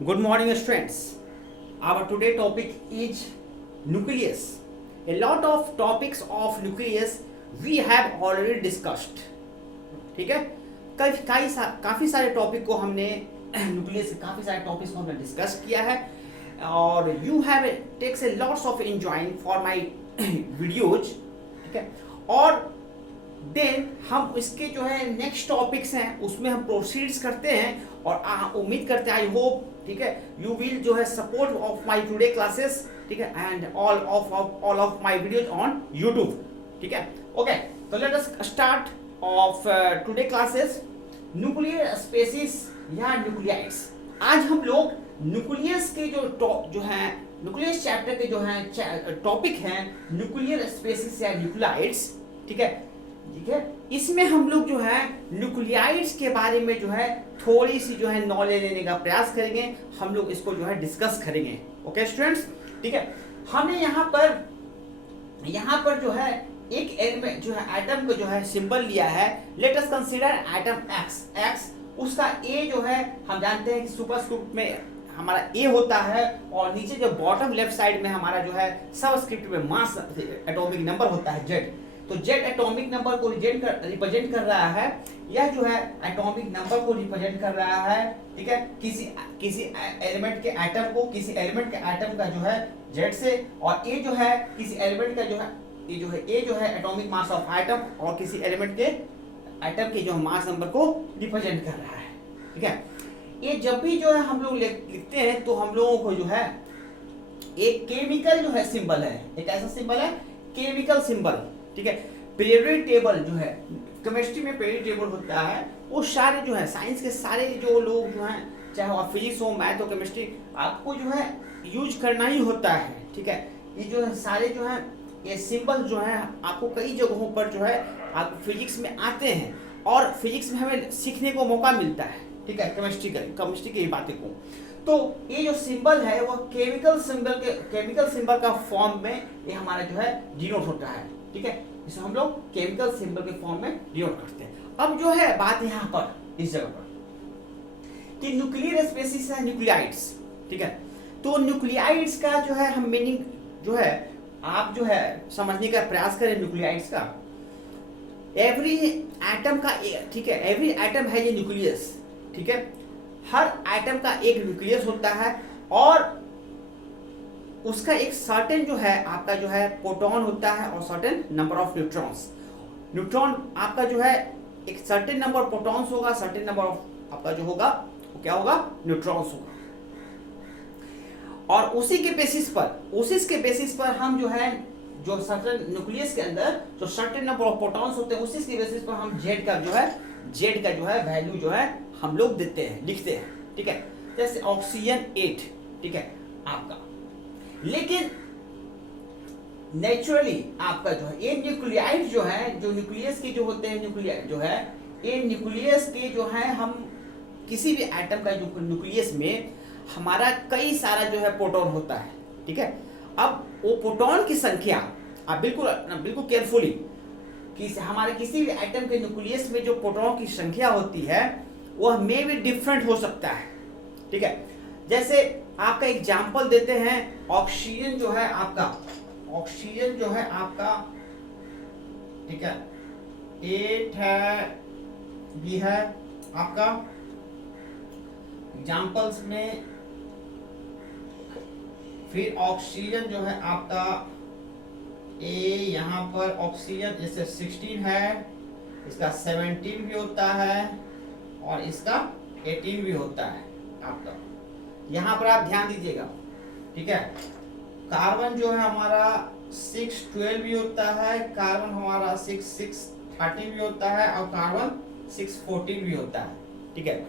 Good morning, students. Our today topic is nucleus. A lot of topics of nucleus we have already discussed. ठीक है, काफ़ी सारे topic को हमने nucleus के काफ़ी सारे टॉपिक्स को हमने डिस्कस किया है और you have takes a lots of enjoying for my videos. ठीक है, और देन हम इसके जो है नेक्स्ट टॉपिक्स हैं उसमें हम प्रोसीड्स करते हैं और उम्मीद करते हैं, आई होप, ठीक है, यू विल जो है support of my today classes, ठीक है, and all of my videos on YouTube. ठीक है, ओके, तो let us start off today classes. Nuclear species या न्यूक्लियाइड्स. आज हम लोग न्यूक्लियस के जो है न्यूक्लियस चैप्टर के जो है टॉपिक हैं न्यूक्लियर स्पेसिस या न्यूक्लियाइड्स. ठीक है, ठीक है, इसमें हम लोग जो है न्यूक्लियाइड्स के बारे में जो है थोड़ी सी जो है नॉलेज लेने का प्रयास करेंगे. हम लोग इसको जो है डिस्कस करेंगे. ओके स्टूडेंट्स, ठीक है, हमने यहाँ पर जो है एक एलिमेंट जो है एटम को जो है सिंबल लिया है. Let us consider atom x. उसका ए जो है हम जानते हैं कि सुपरस्क्रिप्ट में हमारा ए होता है और नीचे जो बॉटम लेफ्ट साइड में हमारा जो है सबस्क्रिप्ट में मास एटॉमिक नंबर होता है जेड. तो जेड एटॉमिक नंबर को रिप्रेजेंट कर रहा है. यह जो है एटॉमिक नंबर को रिप्रेजेंट कर रहा है. ठीक है, किसी एलिमेंट के एटम को किसी एलिमेंट के एटम का जो है जेड से, और ए जो है किसी एलिमेंट का जो है ए जो है एटॉमिक मास ऑफ एटम और किसी एलिमेंट के एटम के जो मास नंबर को रिप्रेजेंट कर रहा है. ठीक है, ये जब भी जो है हम लोग लिखते हैं तो हम लोगों को जो है एक केमिकल जो है सिंबल है, एक ऐसा सिंबल है केमिकल सिंबल. ठीक है, पीरियोडिक टेबल जो है केमिस्ट्री में पीरियोडिक टेबल होता है, वो सारे जो है साइंस के सारे जो लोग जो हैं, चाहे वो फिजिक्स हो, मैथ हो, केमिस्ट्री, आपको जो है यूज करना ही होता है. ठीक है, ये जो है सारे जो है ये सिंबल जो है आपको कई जगहों पर जो है आप फिजिक्स में आते हैं और फिजिक्स में हमें सीखने को मौका मिलता है. ठीक है, केमिस्ट्री की बातें को. तो ये जो सिंबल है वो केमिकल सिंबल का फॉर्म में ये हमारा जो है डिनोट होता है. ठीक है, इसे हम लोग केमिकल सिंबल के फॉर्म में डिनोट करते हैं. अब जो है बात यहाँ पर इस जगह पर कि न्यूक्लियर स्पेसिस है न्यूक्लियाइड्स. ठीक है, तो न्यूक्लियाइड्स का जो है हम मीनिंग जो है आप जो है समझने का प्रयास करें. न्यूक्लियाइड्स का एवरी एटम का, ठीक है, एवरी एटम है ये न्यूक्लियस. ठीक है, हर एटम का एक न्यूक्लियस होता है और उसका एक सर्टेन जो है आपका जो है प्रोटॉन होता है और certain number of neutrons. Neutron आपका जो है एक सर्टेन नंबर प्रोटॉन्स होगा, सर्टेन नंबर ऑफ आपका जो होगा वो क्या होगा, न्यूट्रॉन्स होगा. और उसी के बेसिस पर हम जो है जो सर्टेन न्यूक्लियस के अंदर जो सर्टेन नंबर ऑफ प्रोटॉन्स होते हैं उसी के बेसिस पर हम जेड का जो है वैल्यू जो है हम लोग देते हैं, लिखते हैं. ठीक है, जैसे ऑक्सीजन 8. ठीक है आपका, लेकिन नेचुरली आपका जो है ये न्यूक्लियाइड जो है जो न्यूक्लियस के जो होते हैं न्यूक्लियाइड जो है ये न्यूक्लियस के जो है हम किसी भी एटम का जो न्यूक्लियस में हमारा कई सारा जो है प्रोटॉन होता है. ठीक है, अब वो प्रोटॉन की संख्या आप बिल्कुल केयरफुली कि हमारे किसी भी एटम के न्यूक्लियस में जो प्रोटॉन की संख्या होती है वह मे भी डिफरेंट हो सकता है. ठीक है, जैसे आपका एग्जाम्पल देते हैं, ऑक्सीजन जो है आपका ठीक है 8 है, भी है आपका एग्जाम्पल्स में. फिर ऑक्सीजन जो है आपका ए, यहाँ पर ऑक्सीजन जैसे 16 है, इसका 17 भी होता है और इसका 18 भी होता है आपका. यहाँ पर आप ध्यान दीजिएगा. ठीक है, कार्बन जो है हमारा 612 भी होता है, कार्बन हमारा 613 भी होता है और कार्बन 614 भी होता है. ठीक है,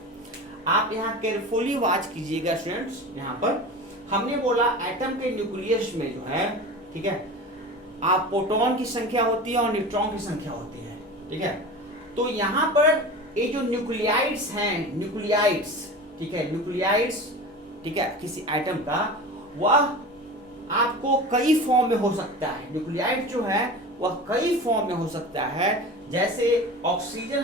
आप यहाँ केयरफुली वॉच कीजिएगा स्टूडेंट्स. यहाँ पर हमने बोला एटम के न्यूक्लियस में जो है, ठीक है, आप प्रोटॉन की संख्या होती है और न्यूट्रॉन की संख्या होती है. ठीक है, तो यहाँ पर ये जो न्यूक्लियाइड्स हैं, ठीक है, न्यूक्लियाइड्स, ठीक है, किसी एटम का वह आपको कई फॉर्म में हो सकता है. न्यूक्लियाइड जो है वह कई फॉर्म में हो सकता है. जैसे ऑक्सीजन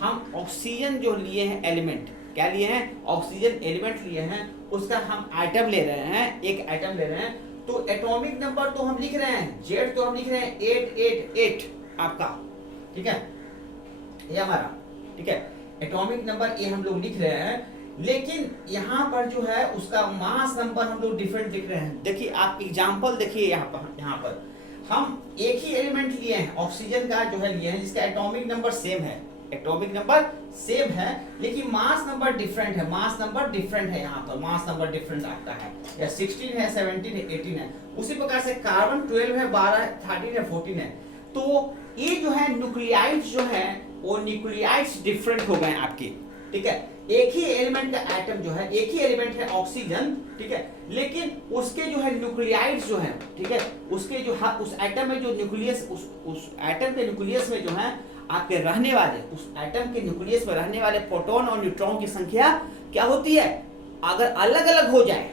हम ऑक्सीजन जो लिए हैं एलिमेंट, क्या लिए हैं, ऑक्सीजन एलिमेंट लिए हैं, उसका हम एटम ले रहे हैं, एक एटम ले रहे हैं, तो एटॉमिक नंबर तो हम लिख रहे हैं, जेड तो हम लिख रहे हैं 888 आपका, ठीक है, ये हमारा, ठीक है, एटॉमिक नंबर ये हम लोग लिख रहे हैं, लेकिन यहाँ पर जो है उसका मास नंबर हम लोग डिफरेंट लिख रहे हैं। देखिए आप एग्जांपल देखिए, यहाँ पर हम एक ही एलिमेंट लिए हैं, ऑक्सीजन का जो है लिए हैं, जिसका एटॉमिक नंबर सेम है, एटॉमिक नंबर सेम है, लेकिन मास नंबर डिफरेंट है, मास नंबर डिफरेंट है, यहाँ पर मास नंबर डिफरेंट आता है, या 16 है, 17 है, 18 है। उसी प्रकार से कार्बन 12 है, 12 है, 13 है, 14 है। तो ये जो है न्यूक्लियाइड्स जो है वो न्यूक्लियाइड्स डिफरेंट हो गए आपके, ठीक है, एक ही एलिमेंट का एटम जो है, एक ही एलिमेंट है ऑक्सीजन, ठीक है, लेकिन उसके जो है न्यूक्लियाइड्स जो है, ठीक है, उसके जो उस एटम में जो न्यूक्लियस, उस एटम के न्यूक्लियस में जो है आपके रहने वाले, उस एटम के न्यूक्लियस में रहने वाले प्रोटॉन और न्यूट्रॉन की संख्या क्या होती है, अगर अलग अलग हो जाए,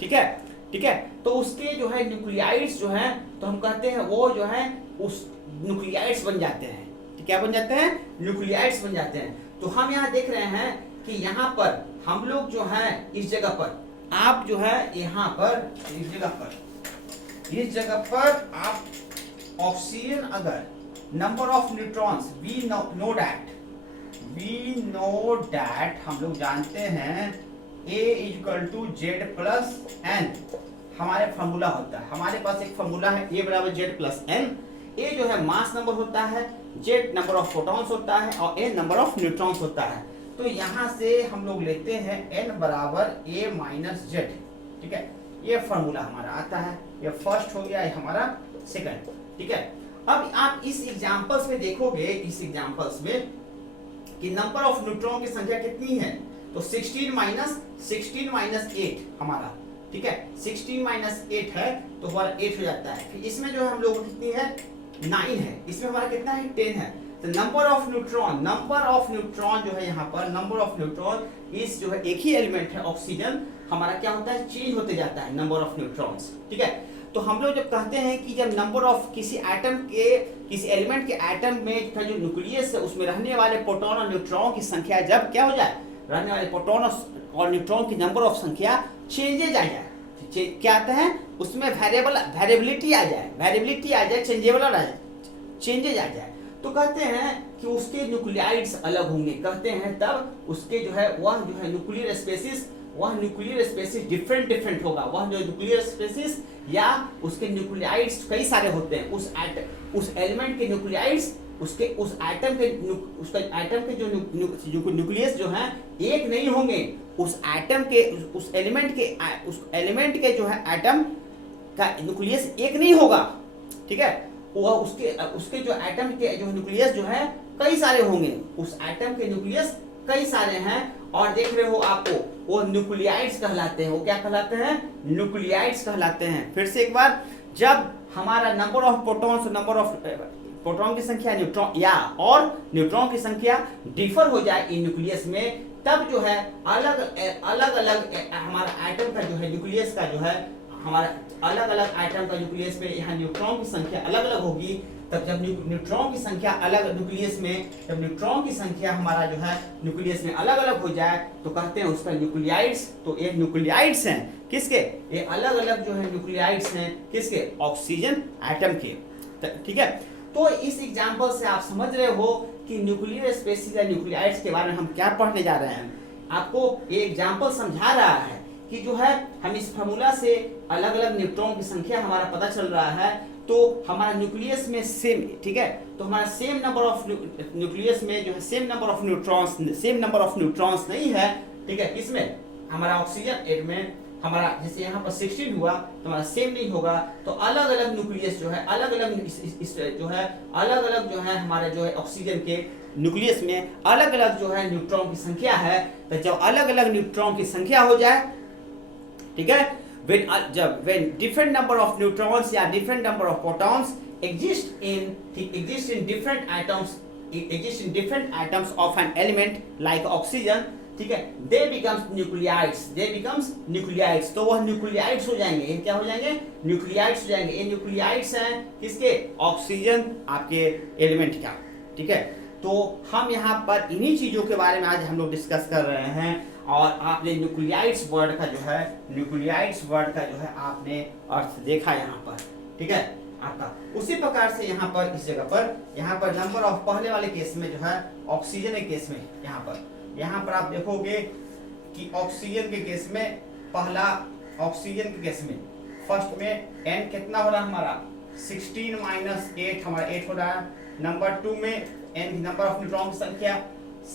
ठीक है, ठीक है, तो उसके जो है न्यूक्लियाइड्स जो है, तो हम कहते हैं वो जो है उस न्यूक्लियाइड्स बन जाते हैं, क्या बन जाते हैं, न्यूक्लियाइड्स बन जाते हैं। तो हम यहाँ देख रहे हैं कि यहाँ पर हम लोग जो है इस जगह पर, आप जो है यहाँ पर इस जगह पर आप ऑक्सीजन, अगर number of neutrons we know that हम लोग जानते हैं A = Z+N हमारे फॉर्मूला होता है, हमारे पास एक फॉर्मूला है A = Z+N। A जो है मास नंबर होता है, Z नंबर ऑफ प्रोटॉन्स होता है और N नंबर ऑफ न्यूट्रॉन्स होता है। तो यहाँ से हम लोग लेते हैं N = A - Z, ठीक है, ये फॉर्मूला हमारा आता है, ये फर्स्ट हो गया, ये हमारा सेकंड, ठीक है। अब आप इस एग्जांपल्स में देखोगे, इस एग्जांपल्स में कि नंबर ऑफ न्यूट्रॉन की संख्या कितनी है, तो 16 - 8 हमारा, ठीक है, 16 - 8 है तो हमारा 8 हो जाता है। फिर इसमें जो हम लोग कितनी है, 9 है, इसमें हमारा कितना है, 10 है। तो नंबर ऑफ न्यूट्रॉन जो है यहाँ पर, नंबर ऑफ न्यूट्रॉन इस जो है एक ही एलिमेंट है ऑक्सीजन, हमारा क्या होता है, चेंज होते जाता है नंबर ऑफ न्यूट्रॉन्स, ठीक है। तो हम लोग जब कहते हैं कि जब नंबर ऑफ किसी एटम के, किसी एलिमेंट के एटम में जो न्यूक्लियस है उसमें रहने वाले प्रोटॉन और न्यूट्रॉन की संख्या जब क्या हो जाए, रहने वाले प्रोटॉन और न्यूट्रॉन की नंबर ऑफ संख्या चेंजेज आ जाए, क्या आता है उसमें वेरिएबिलिटी आ जाए, चेंजेबल आ जाए, चेंजेज आ जाए, तो कहते हैं कि उसके न्यूक्लियाइड्स अलग होंगे, कहते हैं तब उसके जो है वह जो है न्यूक्लियर स्पेसिस डिफरेंट होगा, वह जो न्यूक्लियर स्पेसिस या उसके न्यूक्लियाइड्स कई सारे होते हैं, उस एलिमेंट के न्यूक्लियाइड्स उसके उस एटम के जो न्यूक्लियस जो है एक नहीं होंगे, उस एलिमेंट के जो है एटम का न्यूक्लियस एक नहीं होगा, ठीक है, वह उसके जो एटम के जो न्यूक्लियस जो है कई सारे होंगे, उस एटम के न्यूक्लियस कई सारे हैं, और देख रहे हो आपको वो न्यूक्लियाइड्स कहलाते हैं, वो क्या कहलाते हैं, न्यूक्लियाइड्स कहलाते हैं। फिर से एक बार, जब हमारा number of protons, number of proton की संख्या न्यूट्रॉन की संख्या डिफर हो जाए इन न्यूक्लियस में, तब जो है अलग अलग हमारा एटम का जो है न्यूक्लियस का जो है, हमारा अलग अलग एटम का न्यूक्लियस में यहाँ न्यूट्रॉन की संख्या अलग अलग होगी। तब जब न्यूट्रॉन की संख्या अलग न्यूक्लियस में, जब न्यूट्रॉन की संख्या हमारा जो है न्यूक्लियस में अलग अलग हो जाए तो कहते हैं उसका न्यूक्लियाइड्स। तो ये न्यूक्लियाइड्स हैं किसके, ये अलग अलग जो है न्यूक्लियाइड्स हैं किसके, ऑक्सीजन एटम के, ठीक है। तो इस एग्जांपल से आप समझ रहे हो कि न्यूक्लियर स्पेसिस या न्यूक्लियाइड्स के बारे में हम क्या पढ़ने जा रहे हैं। आपको ये एग्जांपल समझा रहा है कि जो है हम इस फार्मूला से अलग अलग न्यूट्रॉन की संख्या हमारा पता चल रहा है, तो हमारा न्यूक्लियस में सेम, ठीक है, तो हमारा सेम नंबर ऑफ न्यूक्लियस में जो है सेम नंबर ऑफ न्यूट्रॉन्स नहीं है, ठीक है, किसमें, हमारा ऑक्सीजन एट में हमारा जैसे यहाँ पर 16 हुआ तो हमारा सेम नहीं होगा, तो अलग अलग न्यूक्लियस जो है अलग अलग जो है हमारे जो है ऑक्सीजन के न्यूक्लियस में अलग अलग जो है न्यूट्रॉन की संख्या है। तो जब अलग अलग न्यूट्रॉन की संख्या हो जाए, ठीक है, when different number of neutrons या different number of protons exist in different atoms of an element like oxygen, ठीक है, they becomes nuclides, तो वह न्यूक्लियाइड्स हो जाएंगे। ये क्या हो जाएंगे, न्यूक्लियाइड्स हो जाएंगे। ये न्यूक्लियाइड्स हैं किसके, ऑक्सीजन आपके एलिमेंट का, ठीक है। तो हम यहाँ पर इन्हीं चीज़ों के बारे में आज हम लोग डिस्कस कर रहे हैं। और आपने न्यूक्लियाइड्स वर्ड का जो है, न्यूक्लियाइड्स वर्ड का जो है आपने अर्थ देखा यहाँ पर, ठीक है आपका। उसी प्रकार से यहाँ पर इस जगह पर, यहाँ पर नंबर ऑफ पहले वाले केस में जो है ऑक्सीजन के केस में, यहाँ पर आप देखोगे कि ऑक्सीजन के केस में, पहला ऑक्सीजन के केस में फर्स्ट में n कितना हो रहा है हमारा 16 माइनस 8, हमारा 8 हो रहा है। नंबर 2 में n नंबर ऑफ न्यूट्रॉन की संख्या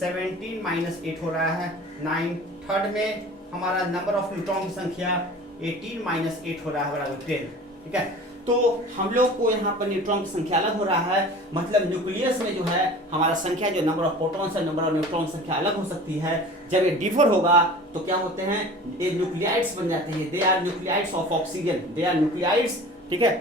17 माइनस 8 हो रहा है 9। थर्ड में हमारा नंबर ऑफ न्यूट्रॉन की संख्या 18 माइनस 8 हो रहा है बराबर 10, ठीक है। तो हम लोग को यहाँ पर न्यूट्रॉन की संख्या अलग हो रहा है, मतलब न्यूक्लियस में जो है हमारा संख्या जो नंबर ऑफ प्रोटॉन्स है, नंबर ऑफ न्यूट्रॉन संख्या अलग हो सकती है। जब ये डिफर होगा तो क्या होते हैं, ये न्यूक्लियाइड्स बन जाते हैं। They are nuclides of oxygen, they are nuclides, ठीक है,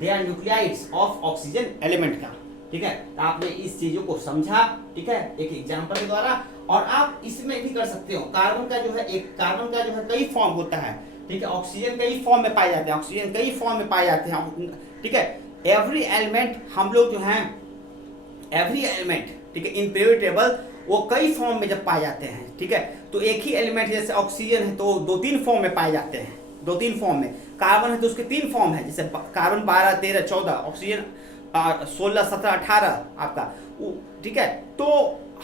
they are nuclides of oxygen element का, ठीक है। तो आपने इस चीजों को समझा, ठीक है, एक एग्जांपल के द्वारा। और आप इसमें भी कर सकते हो, कार्बन का जो है, एक कार्बन का जो है कई फॉर्म होता है, ठीक है। ऑक्सीजन कई फॉर्म में पाए जाते हैं, ऑक्सीजन कई फॉर्म में पाए जाते हैं, ठीक है। एवरी एलिमेंट हम लोग जो है, एवरी एलिमेंट, ठीक है, इन पीरियोडिक टेबल वो कई फॉर्म में जब पाए जाते हैं, ठीक है। तो एक ही एलिमेंट जैसे ऑक्सीजन है तो 2-3 फॉर्म में पाए जाते हैं, 2-3 फॉर्म में। कार्बन है तो उसके 3 फॉर्म है, जैसे कार्बन 12, 13, 14, ऑक्सीजन 16, 17, 18 आपका, ठीक है। तो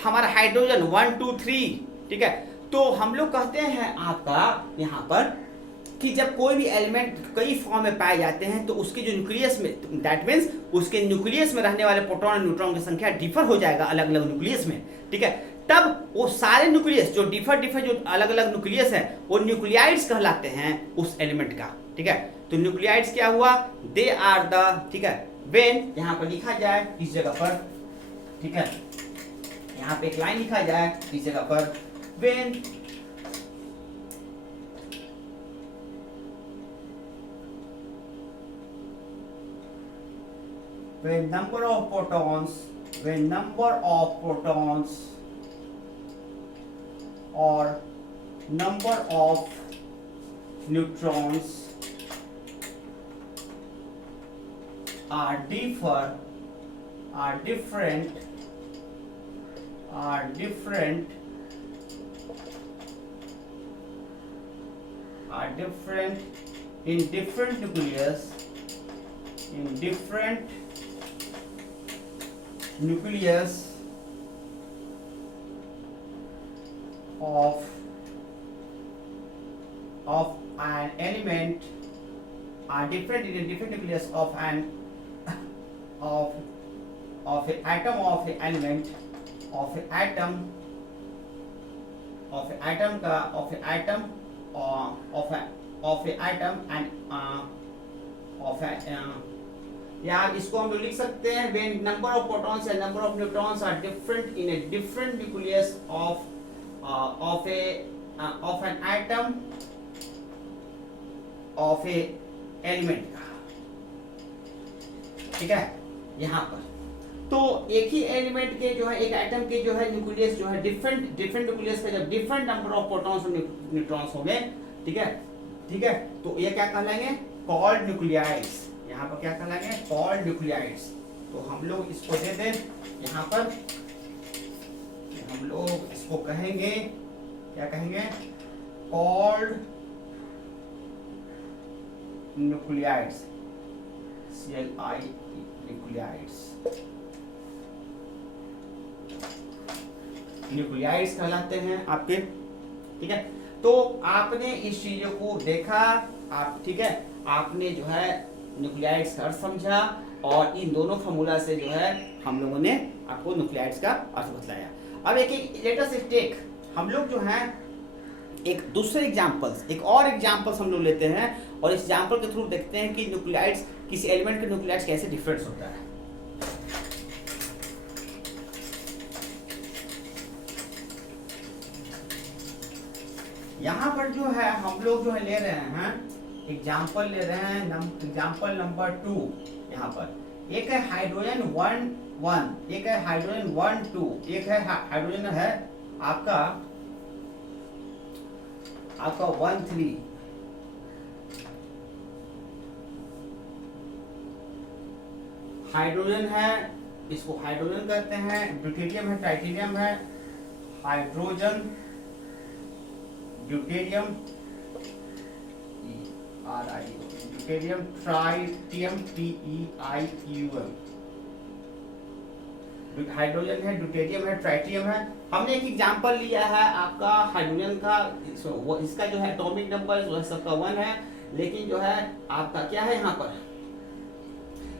हमारा हाइड्रोजन 1, 2, 3, ठीक है। तो हम लोग कहते हैं आपका यहाँ पर कि जब कोई भी एलिमेंट कई फॉर्म में पाए जाते हैं तो उसके जो न्यूक्लियस में, दैट मीन्स उसके न्यूक्लियस में रहने वाले प्रोटॉन और न्यूट्रॉन की संख्या डिफर हो जाएगा अलग अलग न्यूक्लियस में, ठीक है। तब वो सारे न्यूक्लियस जो डिफर जो अलग अलग न्यूक्लियस है वो न्यूक्लियाइड्स कहलाते हैं उस एलिमेंट का, ठीक है। तो न्यूक्लियाइड्स क्या हुआ, दे आर द, ठीक है, व्हेन यहाँ पर लिखा जाए इस जगह पर, ठीक है, यहाँ पे एक लाइन लिखा जाए इस जगह पर, when number of protons, when number of protons or number of neutrons are different in different nucleus, of an element, are different in a different nucleus of an of an atom of an element, of an atom and of a या इसको हम लोग लिख सकते हैं when number of protons and number of neutrons are different in a different nucleus of an atom of a element का, ठीक है। यहाँ पर तो एक ही एलिमेंट के जो है, एक एटम के जो है न्यूक्लियस जो है डिफरेंट न्यूक्लियस का जब डिफरेंट नंबर ऑफ प्रोटॉन्स और न्यूट्रॉन्स होंगे, ठीक है, तो ये क्या कहलाएंगे, कॉल्ड न्यूक्लियाइड्स। यहाँ पर क्या कहलाएंगे, कॉल्ड न्यूक्लियाइड्स। तो हम लोग इसको दे दें यहाँ पर, हम लोग इसको कहेंगे, क्या कहेंगे, कॉल्ड न्यूक्लियाइड्स, CLI न्यूक्लियाइड्स कहलाते हैं आपके, ठीक है। तो आपने इस चीजों को देखा, आप, ठीक है, आपने जो है न्यूक्लियाइड्स का अर्थ समझा और इन दोनों फॉर्मूला से जो है हम लोगों ने आपको न्यूक्लियाइड्स का अर्थ बतलाया। अब एक लेट अस टेक, हम लोग जो है एक दूसरे एग्जांपल्स, एक और एग्जांपल्स हम लोग लेते हैं और इस एग्जांपल के थ्रू देखते हैं कि न्यूक्लियाइड्स, किसी एलिमेंट के न्यूक्लियाइड्स कैसे डिफरेंस होता है। यहाँ पर जो है हम लोग जो है ले रहे हैं एग्जाम्पल, ले रहे हैं एग्जाम्पल नंबर 2। यहाँ पर एक है हाइड्रोजन 1, एक है हाइड्रोजन 1, 2, एक है हाइड्रोजन है आपका 1, 3। हाइड्रोजन है इसको हाइड्रोजन कहते हैं, ड्यूटेरियम है, ट्राइटेरियम है, hydrogen, deuterium, deuterium, tritium, TEIUM, hydrogen है, ड्यूटेरियम है, ट्राइटियम है। हमने एक एग्जांपल लिया है आपका हाइड्रोजन का, इसका जो है एटॉमिक नंबर जो है सबका 1 है, लेकिन जो है आपका क्या है यहाँ पर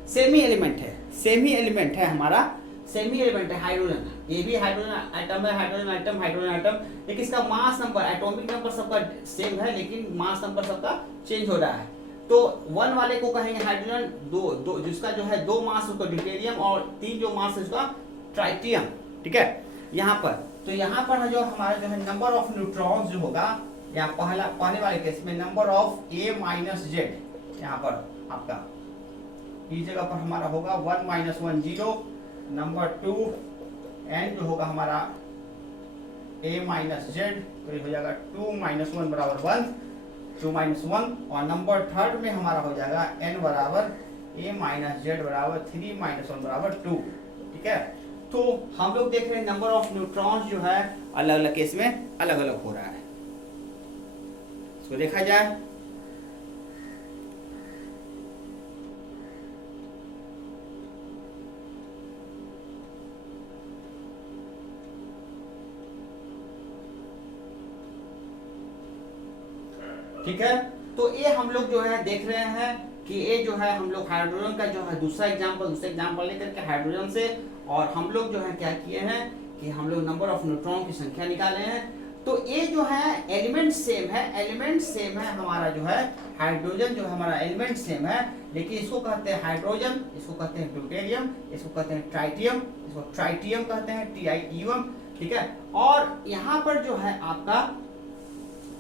सेमी एलिमेंट है, सेमी एलिमेंट है हमारा, सेमी एलिमेंट है हाइड्रोजन, ये भी हाइड्रोजन एटम है, हाइड्रोजन एटम, हाइड्रोजन एटम, लेकिन इसका मास नंबर, एटॉमिक नंबर सबका सेम है, लेकिन मास नंबर सबका चेंज हो रहा है। तो 1 वाले को कहेंगे हाइड्रोजन, दो जिसका जो है 2 मास उसका ड्यूटेरियम, और 3 जो मास है उसका ट्राइटियम, ठीक है। यहाँ पर तो यहाँ पर जो हमारा जो है नंबर ऑफ न्यूट्रॉन्स जो होगा, या पहले वाले केस में number of A minus Z, यहाँ पर आपका इस जगह पर हमारा होगा 1 माइनस 1 0, नंबर 2 n जो होगा हमारा A माइनस जेड, तो ये हो जाएगा 2 माइनस 1 बराबर 1, 2 माइनस 1, और नंबर थर्ड में हमारा हो जाएगा n बराबर A माइनस जेड बराबर 3 माइनस 1 बराबर 2, ठीक है। तो हम लोग देख रहे हैं नंबर ऑफ न्यूट्रॉन्स जो है अलग अलग केस में अलग अलग हो रहा है, इसको देखा जाए। ठीक है, तो ये हम लोग जो है देख रहे हैं कि ये जो है हम लोग हाइड्रोजन का जो है दूसरा एग्जांपल लेकर के हाइड्रोजन से, और हम लोग जो है क्या किए हैं कि हम लोग नंबर ऑफ न्यूट्रॉन की संख्या निकाले हैं। तो ये जो है एलिमेंट सेम है, एलिमेंट सेम है हमारा जो है हाइड्रोजन जो है हमारा एलिमेंट सेम है, लेकिन इसको कहते हैं हाइड्रोजन, इसको कहते हैं ड्यूटेरियम, इसको कहते हैं ट्राइटियम, इसको ट्राइटियम कहते हैं, TIUM, ठीक है। और यहाँ पर जो है आपका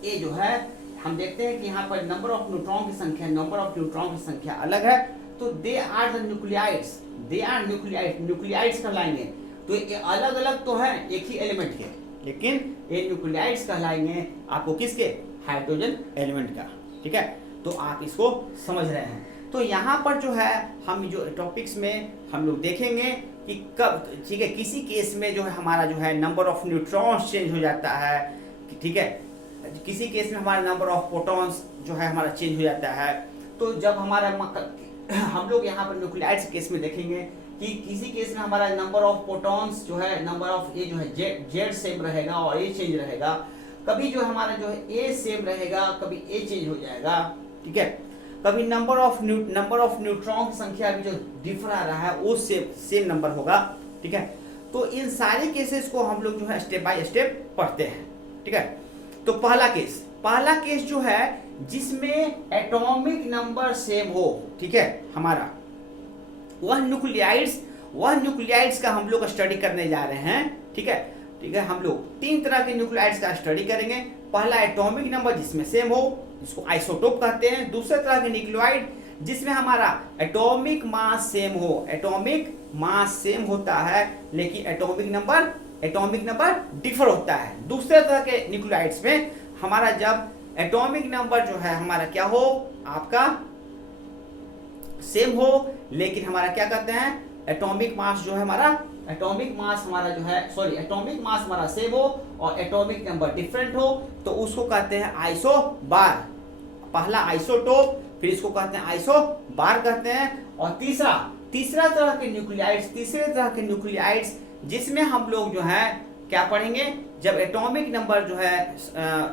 ये जो है हम देखते हैं कि यहाँ पर नंबर ऑफ न्यूट्रॉन की संख्या, नंबर ऑफ न्यूट्रॉन की संख्या अलग है, तो they are the nuclides, they are nuclides कहलाएंगे। तो ये अलग अलग तो है एक ही एलिमेंट के, लेकिन ये न्यूक्लियाइड्स कहलाएंगे आपको किसके, हाइड्रोजन एलिमेंट का, ठीक है। तो आप इसको समझ रहे हैं। तो यहाँ पर जो है हम जो टॉपिक्स में हम लोग देखेंगे कि कब, ठीक है, किसी केस में जो है हमारा जो है नंबर ऑफ न्यूट्रॉन्स चेंज हो जाता है, ठीक है, किसी केस में हमारा नंबर ऑफ प्रोटॉन्स जो है हमारा चेंज हो जाता है। तो जब हमारा हम लोग यहाँ पर न्यूक्लियाइड्स केस में देखेंगे कि किसी केस में हमारा नंबर ऑफ प्रोटॉन्स जो है, नंबर ऑफ ए जो है जेड सेम रहेगा और ए चेंज रहेगा, कभी जो हमारा जो है ए सेम रहेगा, कभी ए चेंज हो जाएगा, ठीक है। कभी नंबर ऑफ न्यूट्रॉन की संख्या भी जो डिफर आ रहा है वो सेम नंबर होगा, ठीक है। तो इन सारे केसेस को हम लोग जो है स्टेप बाय स्टेप पढ़ते हैं, ठीक है। तो पहला केस जो है जिसमें एटॉमिक नंबर सेम हो, ठीक है, हमारा वह न्यूक्लियाइड्स का हम लोग स्टडी करने जा रहे हैं, ठीक है, ठीक है। हम लोग 3 तरह के न्यूक्लियाइड्स का स्टडी करेंगे। पहला एटॉमिक नंबर जिसमें सेम हो, इसको आइसोटोप कहते हैं। दूसरे तरह के न्यूक्लियोइड जिसमें हमारा एटॉमिक मास सेम हो, एटॉमिक मास सेम होता है लेकिन एटॉमिक नंबर डिफर होता है। दूसरे तरह के न्यूक्लियोइड्स में हमारा जब एटॉमिक नंबर जो है हमारा क्या हो, आपका सेम हो, लेकिन हमारा क्या कहते हैं, एटॉमिक मास जो है हमारा, एटॉमिक मास हमारा सेम हो और एटॉमिक नंबर डिफरेंट हो, तो उसको कहते हैं आइसोबार। पहला आइसोटोप, फिर इसको कहते हैं आइसोबार कहते हैं। और तीसरा तरह के न्यूक्लियाइड्स जिसमें हम लोग जो है क्या पढ़ेंगे, जब एटॉमिक नंबर जो है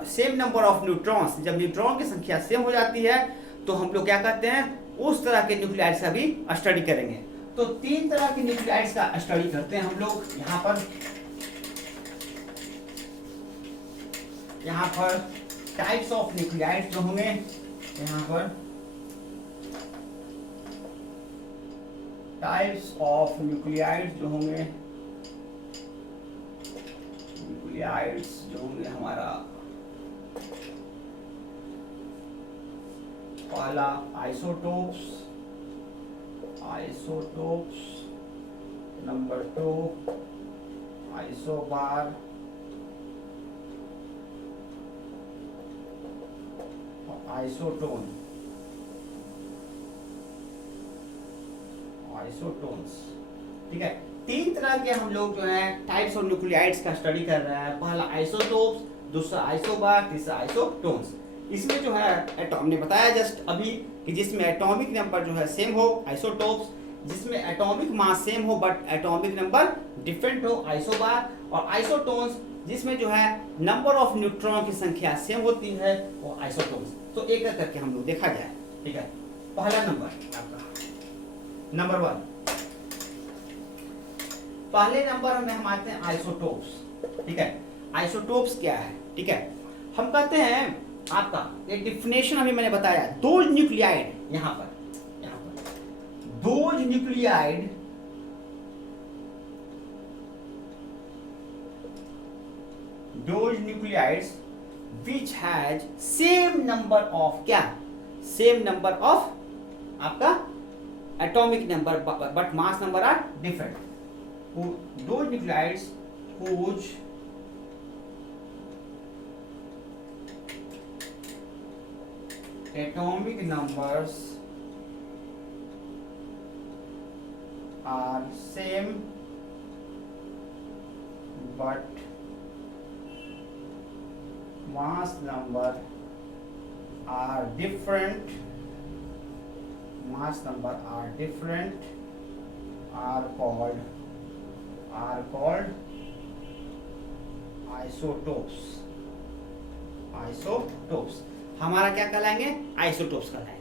सेम नंबर ऑफ न्यूट्रॉन्स, जब न्यूट्रॉन की संख्या सेम हो जाती है तो हम लोग क्या कहते हैं, उस तरह के न्यूक्लियाइड्स का भी स्टडी करेंगे। तो 3 तरह के न्यूक्लियाइड्स का स्टडी करते हैं हम लोग। यहाँ पर टाइप्स ऑफ न्यूक्लियाइड्स जो होंगे, यहाँ पर टाइप्स ऑफ न्यूक्लियाइड्स जो होंगे, हमारा पहला आइसोटोप्स, नंबर 2 आइसोबार, आइसोटोन्स। ठीक है, तीन तरह के हम लोग जो है टाइप्स ऑफ न्यूक्लियाइड्स का स्टडी कर रहे हैं। पहला आइसोटोप्स, दूसरा आइसोबार, तीसरा आइसोटोन्स। इसमें जो है एटॉम ने बताया जस्ट अभी कि जिसमें एटॉमिक नंबर जो है सेम हो आइसोटोप्स, जिसमें एटॉमिक मास सेम हो बट एटॉमिक नंबर डिफरेंट हो आइसोबार, और आइसोटोन्स जिसमें जो है नंबर ऑफ न्यूट्रॉन की संख्या सेम होती है वो आइसोटोन्स। तो एक एक करके हम लोग देखा जाए। ठीक है, पहला नंबर आपका नंबर 1, पहले नंबर में हम आते हैं आइसोटोप्स। ठीक है, आइसोटोप्स क्या है? ठीक है, हम कहते हैं आपका एक डिफिनेशन अभी मैंने बताया, दो न्यूक्लियाइड यहां पर those nuclides which has same number of क्या same number of आपका atomic number but mass number are different. Those nuclides whose atomic numbers are same but mass number are different, are called isotopes. हमारा क्या कहलाएंगे? Isotopes कहलाएंगे।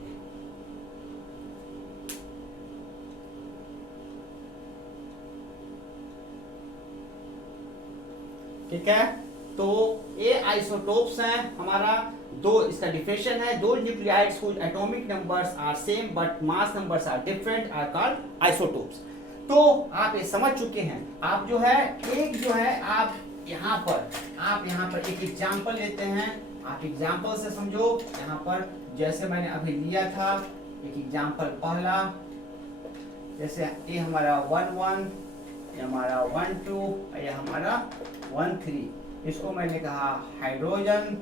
ठीक है, तो ये आइसोटोप्स हैं हमारा। दो इसका डिफिनेशन है, दो nuclides whose atomic numbers are same but mass numbers are different are called isotopes. तो आप ये समझ चुके हैं। आप जो है एक जो है आप यहाँ पर एक एग्जांपल लेते हैं, आप एग्जांपल से समझो। यहाँ पर जैसे मैंने अभी लिया था एक एग्जांपल पहला, जैसे ये हमारा 1,1, ये हमारा 1,2, ये हमारा 1,3। इसको मैंने कहा हाइड्रोजन,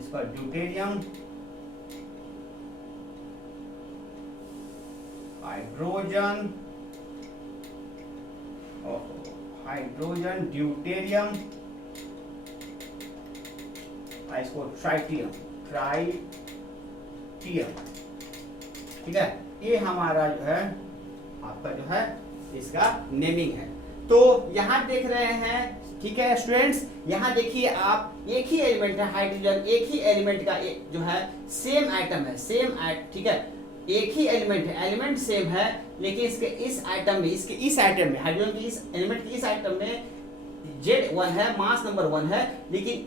इस पर ड्यूटेरियम, हाइड्रोजन ड्यूटेरियम, इसको ट्राइटियम। ठीक है, ये हमारा जो है आपका जो है इसका नेमिंग है। तो यहाँ देख रहे हैं, ठीक है स्टूडेंट्स, यहाँ देखिए आप एक ही एलिमेंट है हाइड्रोजन, एक ही एलिमेंट का जो है सेम आइटम है, ठीक है, एक ही एलिमेंट है, एलिमेंट सेम है, लेकिन इसके इस आइटम में हाइड्रोजन के इस एलिमेंट के इस आइटम में Z1 है, मास नंबर 1 है, लेकिन